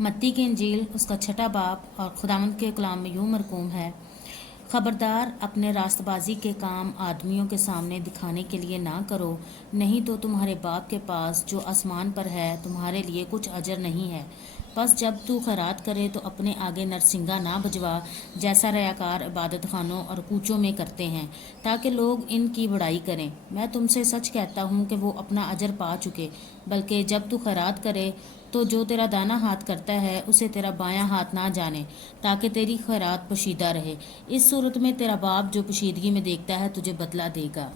मत्ती की इंजील उसका छठा बाब और खुदावंद के कलाम में यूं मरकूम है, खबरदार अपने रास्तबाजी के काम आदमियों के सामने दिखाने के लिए ना करो, नहीं तो तुम्हारे बाप के पास जो आसमान पर है तुम्हारे लिए कुछ अजर नहीं है। बस जब तू खैरात करे तो अपने आगे नरसिंगा ना बजवा, जैसा रयाकार इबादत खानों और कूचों में करते हैं, ताकि लोग इनकी बड़ाई करें। मैं तुमसे सच कहता हूँ कि वो अपना अजर पा चुके। बल्कि जब तू खैरात करे तो जो तेरा दाना हाथ करता है उसे तेरा बायां हाथ ना जाने, ताकि तेरी खैरात पोशीदा रहे। इस सूरत में तेरा बाप जो पोशीदगी में देखता है तुझे बदला देगा।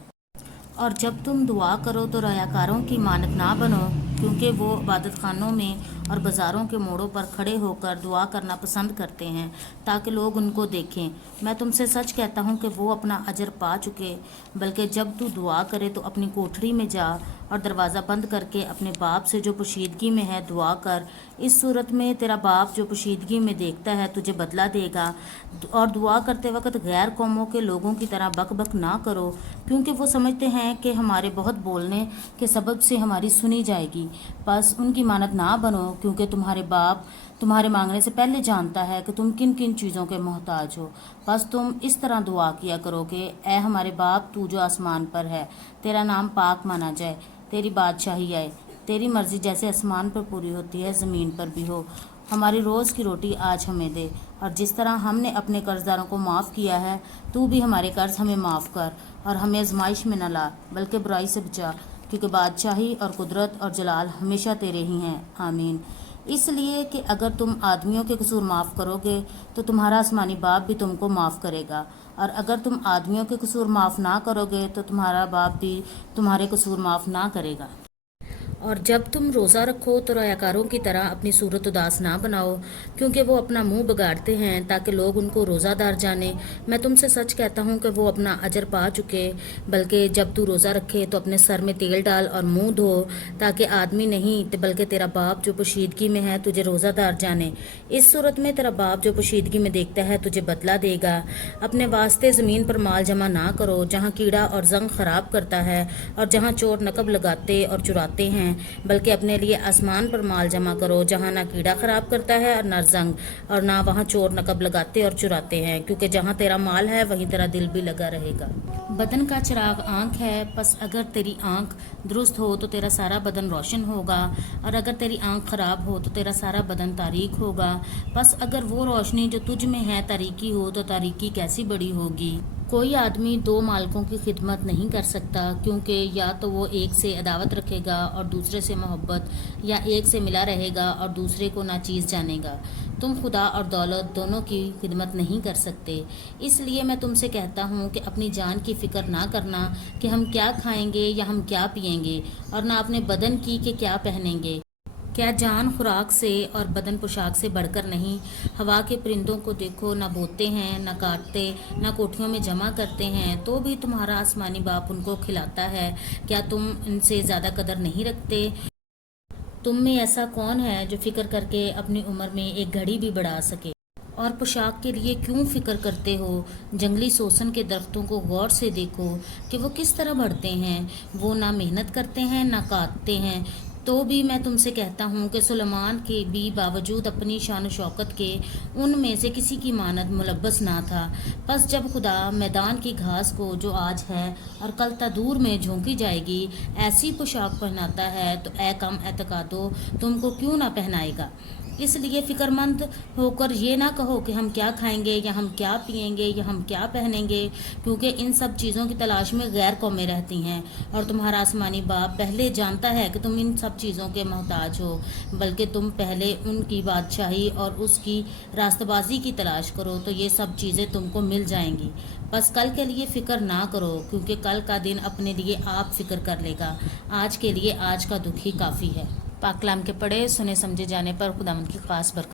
और जब तुम दुआ करो तो रयाकारों की मानत ना बनो, क्योंकि वो इबादत खानों में और बाज़ारों के मोड़ों पर खड़े होकर दुआ करना पसंद करते हैं ताकि लोग उनको देखें। मैं तुमसे सच कहता हूँ कि वो अपना अजर पा चुके। बल्कि जब तू दुआ करे तो अपनी कोठरी में जा और दरवाज़ा बंद करके अपने बाप से जो पोशीदगी में है दुआ कर। इस सूरत में तेरा बाप जो पोशीदगी में देखता है तुझे बदला देगा। और दुआ करते वक्त गैर कौमों के लोगों की तरह बक बक ना करो, क्योंकि वो समझते हैं कि हमारे बहुत बोलने के सबब से हमारी सुनी जाएगी। बस उनकी मानत ना बनो, क्योंकि तुम्हारे बाप तुम्हारे मांगने से पहले जानता है कि तुम किन किन चीज़ों के मोहताज हो। बस तुम इस तरह दुआ किया करो कि ऐ हमारे बाप तू जो आसमान पर है, तेरा नाम पाक माना जाए, तेरी बादशाही आए, तेरी मर्ज़ी जैसे आसमान पर पूरी होती है ज़मीन पर भी हो। हमारी रोज़ की रोटी आज हमें दे, और जिस तरह हमने अपने कर्जदारों को माफ़ किया है तू भी हमारे कर्ज हमें माफ़ कर, और हमें आजमाइश में न ला बल्कि बुराई से बचा, क्योंकि बादशाही और कुदरत और जलाल हमेशा तेरे ही हैं। आमीन। इसलिए कि अगर तुम आदमियों के कसूर माफ़ करोगे तो तुम्हारा आसमानी बाप भी तुमको माफ़ करेगा, और अगर तुम आदमियों के कसूर माफ़ ना करोगे तो तुम्हारा बाप भी तुम्हारे कसूर माफ़ ना करेगा। और जब तुम रोज़ा रखो तो रयाकारों की तरह अपनी सूरत उदास ना बनाओ, क्योंकि वो अपना मुंह बिगाड़ते हैं ताकि लोग उनको रोज़ादार जाने। मैं तुमसे सच कहता हूँ कि वो अपना अजर पा चुके। बल्कि जब तू रोज़ा रखे तो अपने सर में तेल डाल और मुंह धो, ताकि आदमी नहीं बल्कि तेरा बाप जो पोशीदगी में है तुझे रोज़ादार जाने। इस सूरत में तेरा बाप जो पोशीदगी में देखता है तुझे बदला देगा। अपने वास्ते ज़मीन पर माल जमा ना करो, जहाँ कीड़ा और जंग खराब करता है और जहाँ चोर नकब लगाते और चुराते हैं, बल्कि अपने लिए आसमान पर माल जमा करो, जहाँ ना कीड़ा खराब करता है और ना जंग, और ना वहाँ चोर नकब लगाते और चुराते हैं, क्योंकि जहाँ तेरा माल है वहीं तेरा दिल भी लगा रहेगा। बदन का चिराग आँख है, बस अगर तेरी आँख दुरुस्त हो तो तेरा सारा बदन रोशन होगा, और अगर तेरी आँख खराब हो तो तेरा सारा बदन तारीक होगा। बस अगर वो रोशनी जो तुझ में है तारीकी हो तो तारीकी कैसी बड़ी होगी। कोई आदमी दो मालिकों की खिदमत नहीं कर सकता, क्योंकि या तो वो एक से अदावत रखेगा और दूसरे से मोहब्बत, या एक से मिला रहेगा और दूसरे को नाचीज़ जानेगा। तुम खुदा और दौलत दोनों की खिदमत नहीं कर सकते। इसलिए मैं तुमसे कहता हूँ कि अपनी जान की फ़िक्र ना करना कि हम क्या खाएंगे या हम क्या पिएंगे, और ना अपने बदन की कि क्या पहनेंगे। क्या जान खुराक से और बदन पोशाक से बढ़कर नहीं। हवा के परिंदों को देखो, ना बोते हैं, ना काटते, ना कोठियों में जमा करते हैं, तो भी तुम्हारा आसमानी बाप उनको खिलाता है। क्या तुम इनसे ज़्यादा कदर नहीं रखते? तुम में ऐसा कौन है जो फिक्र करके अपनी उम्र में एक घड़ी भी बढ़ा सके? और पोशाक के लिए क्यों फिक्र करते हो? जंगली सोसन के दरख्तों को गौर से देखो कि वो किस तरह बढ़ते हैं। वो ना मेहनत करते हैं ना काटते हैं, तो भी मैं तुमसे कहता हूँ कि सुलेमान के भी बावजूद अपनी शान शौकत के उनमें से किसी की मानद मुलब्बस ना था। बस जब खुदा मैदान की घास को जो आज है और कल तदूर में झोंकी जाएगी ऐसी पोशाक पहनाता है, तो ए कम एतकादो तुमको क्यों ना पहनाएगा। इसलिए फ़िक्रमंद होकर ये ना कहो कि हम क्या खाएंगे या हम क्या पिएंगे या हम क्या पहनेंगे, क्योंकि इन सब चीज़ों की तलाश में गैर कौमें रहती हैं, और तुम्हारा आसमानी बाप पहले जानता है कि तुम इन सब चीज़ों के मोहताज हो। बल्कि तुम पहले उनकी बादशाही और उसकी रास्तबाजी की तलाश करो, तो ये सब चीज़ें तुमको मिल जाएंगी। बस कल के लिए फ़िक्र ना करो, क्योंकि कल का दिन अपने लिए आप फ़िक्र कर लेगा। आज के लिए आज का दुख ही काफ़ी है। पाक कलाम के पढ़े सुने समझे जाने पर खुदावंद की खास बरकत।